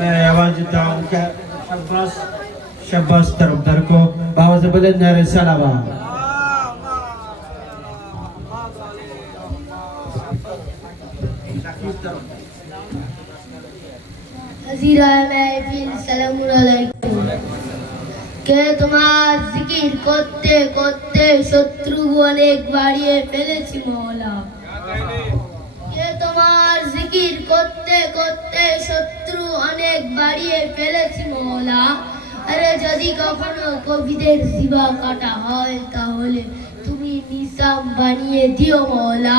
मैं आवाज देता हूँ शब्बास तरफदार को बाबा से बदलना सलावा কে তোমার জিকির করতে করতে শত্রু অনেক বাড়িয়ে ফেলেছি মওলা কে তোমার জিকির করতে করতে শত্রু অনেক বাড়িয়ে ফেলেছি মওলা আরে যদি কখনো কবিদের জিবা কাটা হয় তাহলে তুমি নিজাম বানিয়ে দিও মওলা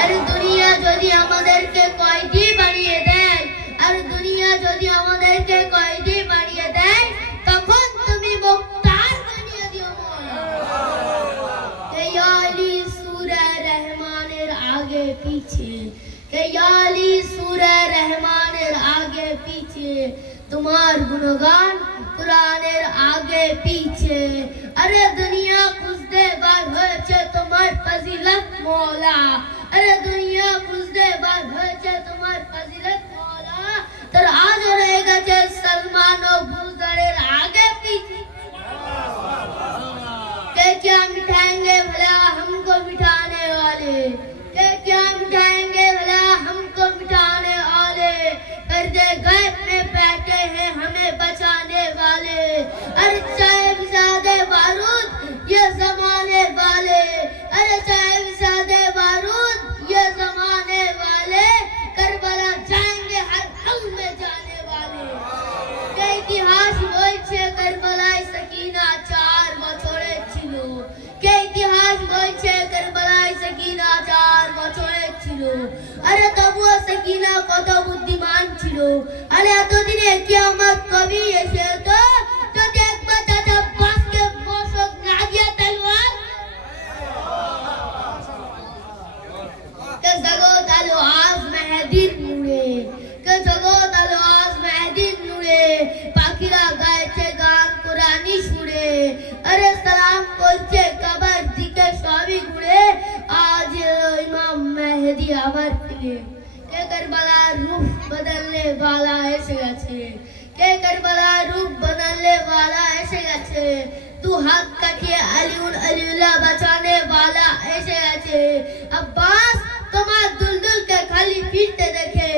আরে দুনিয়া যদি আমাদেরকে কয়দি বানিয়ে দেয় আর দুনিয়া যদি আমাদেরকে কয়দি বানিয়ে দেয় তখন তুমি মুক্তার বানিয়ে দিও মওলা কে ইয়ালি সূরা রহমানের আগে পিছে কে ইয়ালি সূরা রহমানের আগে পিছে তোমার গুণগান কুরআনের আগে পিছে আরে দুনিয়া খুঁজতে বার হয়েছে তোমার ফজিলত মওলা আরে দুনিয়া খুঁজতে বার হয়েছে তোমার ফজিলত মওলা তোর আজ রয়ে গেছে সলমান ও বুজারের আগে পিছে কে क्या मिठाएंगे भला हमको मिठाने वाले के क्या मिठाएंगे भला हमको मिठाने वाले पर्दे गैब में बैठे हैं हमें बचाने वाले अरे चाहे विसादे बारूद ये जमाने वाले अरे चाहे विसादे बारूद ये जमाने वाले करबला जाएंगे हर पल में जाने वाले के इतिहास বলছে কারবালায় সকিনা 4 বছরের ছিল কে ইতিহাস বলছে কারবালায় সকিনা 4 বছরের ছিল আরে তবুও সকিনা কত বুদ্ধিমান ছিল আরে এতদিনে কিয়ামত কবি এসে তো যদি একবার চাচা বাসকে বসত না দিয়া তলোয়ার কে জগৎ আলো আজ মেহেদির নূরে কে জগৎ আলো আজ মেহেদির নূরে পাখিরা গাইছে গান কুরআনি সুরে আরে সালাম করছে কবর দিকে সবই ঘুরে আজ ইমাম মেহেদি আবার ফিরে কে কারবালার রূপ বদলনে वाला এসে গেছে কে কারবালার রূপ বদলনে वाला এসে গেছে तू হাত কাটিয়ে আলিউল্লাহ বাঁচানে वाला এসে গেছে আব্বাস তোমার দুলদুলকে খালি ফিরতে দেখে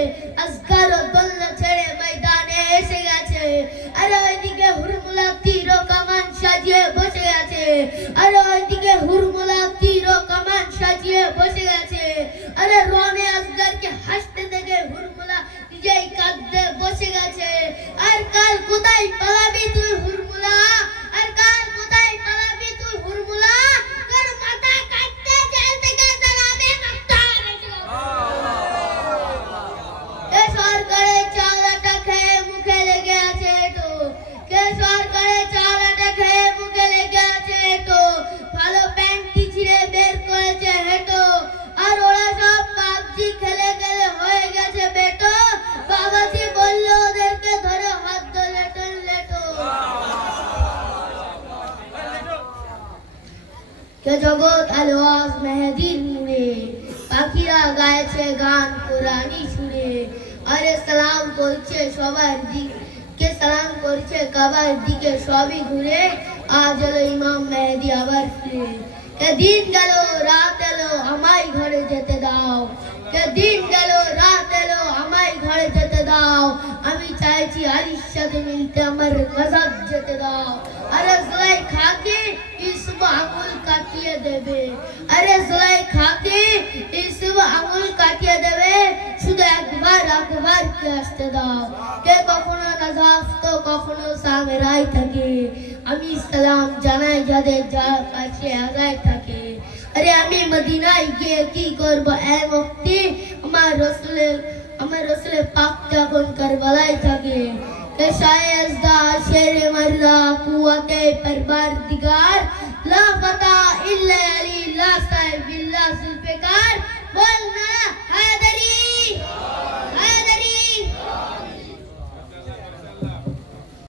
আসগর ও দোলনা ছেড়ে ময়দানে এসে গেছে আরে ওইদিকে হুরমুলা তীর ও কামান সাজিয়ে বসে গেছে আরে ওইদিকে হুরমুলা তীর ও কামান সাজিয়ে বসে গেছে আরে রনে আসগরকে হাসতে দেখে হুরমুলা নিজেই কাঁদতে বসে গেছে আর কাল কোথায় পালাবি তুই হুরমুলা আর কাল কোথায় পালাবি তুই হুরমুলা তোর মাথা কাটতে জেল থেকে সালামে মুক্তার কে সরকারের চালাটা খেয়ে মুখে লেগে আছে তো কে সরকারের চালাটা খেয়ে মুখে লেগে আছে তো ভালো প্যান্টি ছিঁড়ে বের করেছে হেটো আর ওরা সব পাবজি খেলে গেলে হয়ে গেছে বেটো বাবাজি বলল ওদেরকে ধরে হাত ধরে লেটো কে জগৎ আলো আজ মেহেদির নূরে পাখিরা গাইছে গান কুরআনি সুরে আরে সালাম করছে সবার দিকে সালাম করছে কবর দিকে সবই ঘুরে আজ এলো ইমাম মেহেদি আবার ফিরে কে দিন গেল রাত এলো আমায় ঘরে যেতে দাও কে দিন গেল রাত এলো আমায় ঘরে যেতে দাও আমি চাইছি আলীর সাথে মিলতে আমার গজব যেতে দাও আরে জুলাইখাকে ইসব আঙুল কাটিয়ে দেবে আরে জুলাইখাকে ইসব আঙুল কাটিয়ে দেবে শুধু একবার কে আসতে দাও কে কখনো নাজাফ তো কখনো সামেরাই থাকে আমি সালাম জানাই যাদের যার কাছে আগায় থাকে আরে আমি মদিনায় গিয়ে কি করব এ মুক্তি আমার রসুলের পাক যখন কারবালায় থাকে কে শায়েস্তা শেরে মর্দা কুওয়াতে পরবর্দিগার লা ফাতা ইল্লা আলী লা সাহিব বিল্লাহ জুলফিকার বলনা হায়দারি